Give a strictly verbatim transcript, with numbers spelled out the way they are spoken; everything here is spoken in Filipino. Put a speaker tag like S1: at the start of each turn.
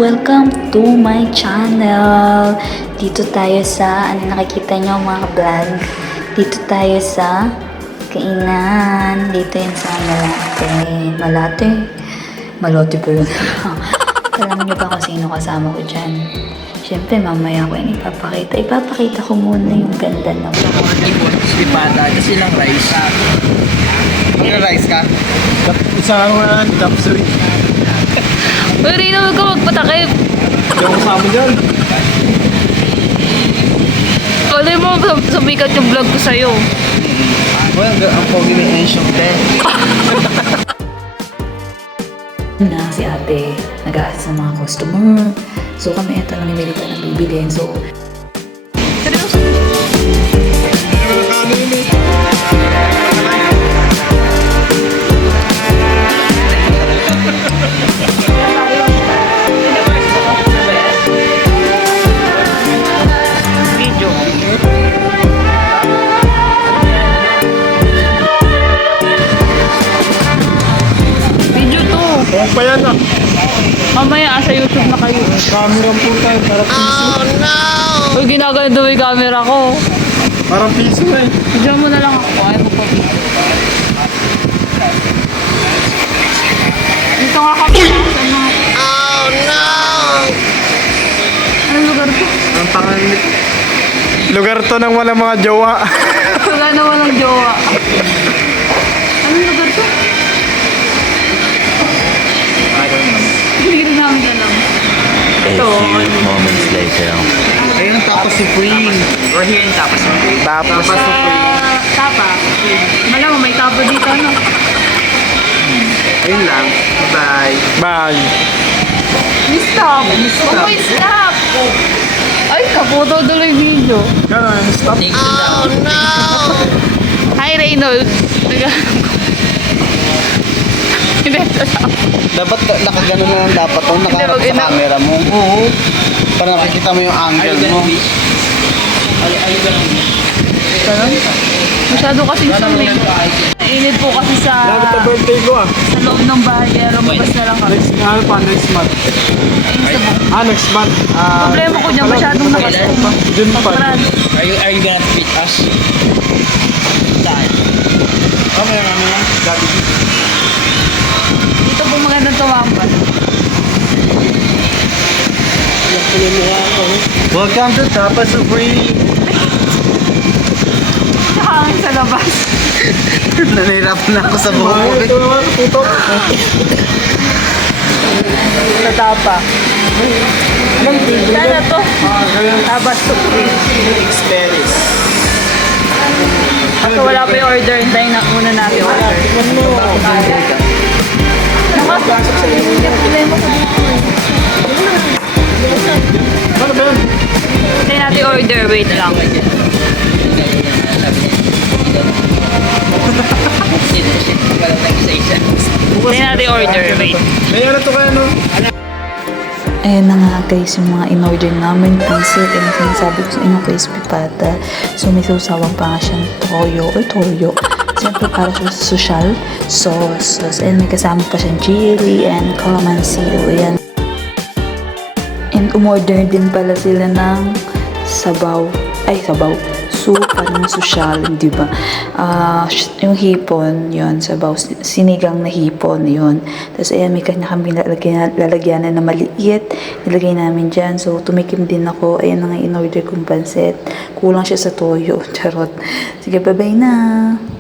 S1: Welcome to my channel! Dito tayo sa, ano nakikita nyo mga vlog? Dito tayo sa kainan. Dito yan sa Malate. Malate? Malate ba yun? Alam nyo ba kung sino kasama ko dyan? Siyempre, mamaya ko yung ipapakita. Ipapakita ko muna yung ganda na
S2: Lipada, kasi lang rice. Mag-rice ka?
S3: Isa nga, top three.
S4: Uy, Rino, huwag ka magpatakip.
S3: Hindi ako kasama dyan.
S4: Alam mo, sumikat yung vlog ko sa'yo.
S2: Well, ang pogi ni Enshong din.
S1: na si ate nag-aasas ng mga customer. So kami ito lang nilili ka ng bibilin. So,
S3: Huwag pa yan ah.
S4: Mamaya, sa YouTube na kayo.
S3: Camera po tayo, parang piso.
S4: Uy, ginagano daw yung camera ko.
S3: Parang piso na eh.
S4: Diyan mo na lang ako. Ayaw mo pa. Dito nga kami. Oh, no! Anong lugar to?
S3: Ang pangalit. Lugar to ng walang mga jowa.
S4: Wala na walang jowa. Anong lugar to? Hindi rin namin alam.
S5: A few moments later.
S2: Ayun, tapos supreme. Or here yung tapos supreme.
S3: Tapos
S4: Sa tapa. Malamang may tapa dito, no?
S2: Ayun lang. Bye.
S3: Bye.
S4: Stop! Stop! Oh, stop! Ay, kaputo tuloy yung video.
S3: Ganun, stop.
S4: Oh, no! Hi, Reynold. Hindi,
S2: Dapat nakagano na lang dapat to, nakaharap
S4: Hindi,
S2: sa
S4: wag-
S2: camera mo. Oo. Para nakikita mo yung angle mo.
S4: masyado kasi siyang late. Nainit po kasi sa,
S3: Dapat na birthday ko ah.
S4: sa loob ng bahay, kaya lumabas na lang kami.
S3: Next, ano pa, next month.
S4: Ayun sa buong.
S3: Ah, next month. Ah,
S4: Problema ko dyan, masyadong nakasal.
S3: June pa.
S4: Pagkaran.
S2: Are you, are you gonna beat us? Saan?
S3: Kami yung ano yan, Gabi.
S4: Dito po magandang tumambal.
S2: Welcome to Tapas Supreme.
S4: Tsaka hangin sa labas.
S2: Nanirapan na ako sa
S3: Mga
S2: buhok.
S3: ito naman, putok.
S4: Sa tapa. Sana to.
S3: Ah, ganyan.
S4: Tabas Supreme.
S2: Experience.
S4: Kaso wala pa yung order. Hintayin na muna natin yung order. Nakapasok sa iyo. Problema ko dito.
S3: Ano ba yun?
S4: Hintayin natin yung order. Wait lang. Hintayin natin yung order. Wait.
S3: May ano to kaya no?
S1: ayan na nga guys yung mga in-order namin. Pansit and sinasabi ko sa inyo crispy pata. So may susawang pa nga siyang toyo or toyo. Siyempre para siya sa social sauce. So, and may kasama pa siyang chili and calamansi. Ayan. And umorder din pala sila ng sabaw. Ay, sabaw. Soup, parang social, di ba? Ah, yung hipon, yon sabaw, sinigang na hipon, yon. Tapos, ayan, may kanya kami lalagyan, lalagyanan na maliit. Nilagay namin dyan. So, tumikim din ako. Ayan na nga in-order kong pansit. Kulang siya sa toyo. Charot. Sige, bye-bye na.